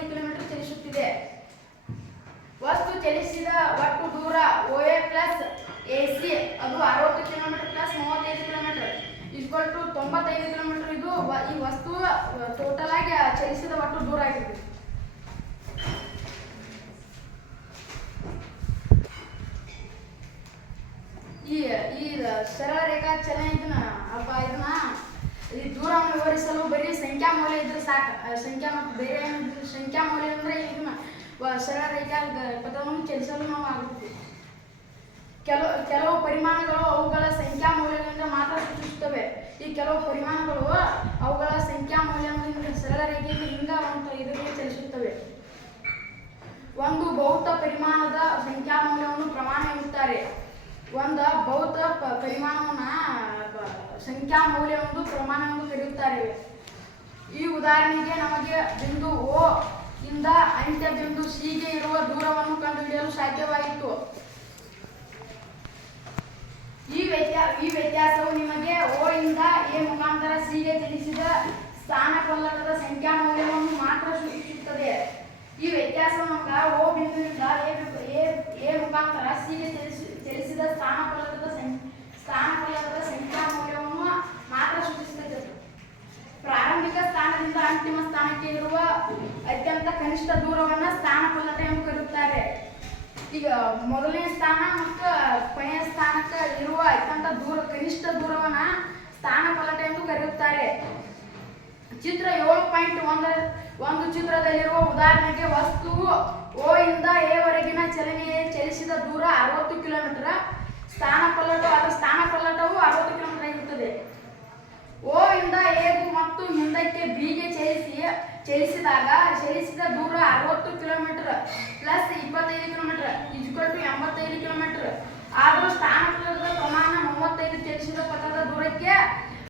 35 kilometre ಚಲಿಸುತ್ತಿದೆ. ವಸ್ತು ಚಲಿಸಿದ ಒಟ್ಟು ದೂರ OA ಪ್ಲಸ್ AC ಅದು 60 kilometre plus 35 kilometre equal to 95 kilometre. ಇದು ಈ ವಸ್ತು ಟೋಟಲ್ ಆಗಿ ಚಲಿಸಿದ ಒಟ್ಟು ದೂರ ಆಗಿದೆ. ಈ ಸರಳ ರೇಖಾ ಚಲನೆ ಇದನ್ನ ಈ ದೂರವನ್ನು ವಿವರಿಸಲು ಬರೀ ಸಂಖ್ಯಾ ಮೌಲ್ಯ ಇದ್ರೆ ಸಾಕು. ಸಂಖ್ಯಾ ಮತ್ತು ಬೇರೆ ಏನಿದ್ರೆ ಸಂಖ್ಯಾ ಮೌಲ್ಯ ಅಂದ್ರೆ ಇದನ್ನ ಸರಳ ರೇಖಾ ಪಥವನ್ನು ಚಲಿಸಲು ನಾವು ಆಗುತ್ತೆ. ಕೆಲವು ಪರಿಮಾಣಗಳು ಅವುಗಳ ಸಂಖ್ಯಾ ಮೌಲ್ಯಗಳಿಂದ ಮಾತ್ರ ಸೂಚಿಸುತ್ತವೆ. ಈ ಕೆಲವು ಪರಿಮಾಣಗಳು ಅವುಗಳ ಸಂಖ್ಯಾ ಮೌಲ್ಯಗಳಿಂದ ಸರಳ ರೇಖೆಯಿಂದ ಹಿಂಗ ಒಂದು ಇದಕ್ಕೆ ಚಲಿಸುತ್ತವೆ. ಒಂದು ಭೌತ ಪರಿಮಾಣದ ಸಂಖ್ಯಾ ಮೌಲ್ಯವನ್ನು ಪ್ರಮಾಣ ಎನ್ನುತ್ತಾರೆ. ಒಂದು ಭೌತ ಪರಿಮಾಣವನ್ನ ಸಂಖ್ಯಾ ಮೌಲ್ಯವನ್ನು ಪ್ರಮಾಣ ಎಂದು ಕರೆಯುತ್ತಾರೆ. ಈ ಉದಾಹರಣೆಗೆ ನಮಗೆ ಬಿಂದು O ಇಂದ ಅಂತ್ಯ ಬಿಂದು C ಗೆ ಇರುವ ದೂರವನ್ನು ಕಂಡುಹಿಡಿಯಲು ಸಾಧ್ಯವಾಯಿತು. ಈ ವ್ಯತ್ಯಾಸವು ನಿಮಗೆ O ಇಂದ A ಮುಖಾಂತರ C ಗೆ ಚಲಿಸಿದ ಸ್ಥಾನಪಲ್ಲಟದ ಸಂಖ್ಯಾ ಮೌಲ್ಯವನ್ನು ಮಾತ್ರ ಸೂಚಿಸುತ್ತದೆ. ಈ ವ್ಯತ್ಯಾಸವನ್ನು O ಬಿಂದುವಿನಿಂದ A ಮುಖಾಂತರ C ಗೆ ಚಲಿಸಿದ ಸ್ಥಾನಪಲ್ಲಟದ ಸಂಖ್ಯಾ ಮೌಲ್ಯವನ್ನು ಮಾತ್ರ ಸೂಚಿಸುತ್ತದೆ. ಪ್ರಾರಂಭಿಕ ಸ್ಥಾನದಿಂದ ಅಂತಿಮ ಸ್ಥಾನಕ್ಕೆ ಇರುವ ಅತ್ಯಂತ ಕನಿಷ್ಠ ದೂರವನ್ನು ಸ್ಥಾನಪಲ್ಲಟ ಎಂದು ಕರೆಯುತ್ತಾರೆ. ಈಗ ಮೊದಲನೇ ಸ್ಥಾನ ಮತ್ತು ಕೊನೆಯ ಸ್ಥಾನಕ್ಕೆ ಇರುವ ಅತ್ಯಂತ ಕನಿಷ್ಠ ದೂರವನ್ನು ಸ್ಥಾನಪಲ್ಲಟ ಎಂದು ಕರೆಯುತ್ತಾರೆ. ಚಿತ್ರ 7.1 ಚಿತ್ರದಲ್ಲಿರುವ ಉದಾಹರಣೆಗೆ ವಸ್ತುವು O ಇಂದ A ವರೆಗಿನ ಚಲಿಸಿದ ದೂರ 60 ಕಿಲೋಮೀಟರ್. ಸ್ಥಾನಪಲ್ಲಟವು 60 ಕಿಲೋಮೀಟರ್ ಆಗಿರುತ್ತದೆ. O ಇಂದ A ಮತ್ತು ಹಿಂದಕ್ಕೆ B ಗೆ ಚಲಿಸಿದಾಗ ಚಲಿಸಿದ ದೂರ 60 ಕಿಲೋಮೀಟರ್ ಪ್ಲಸ್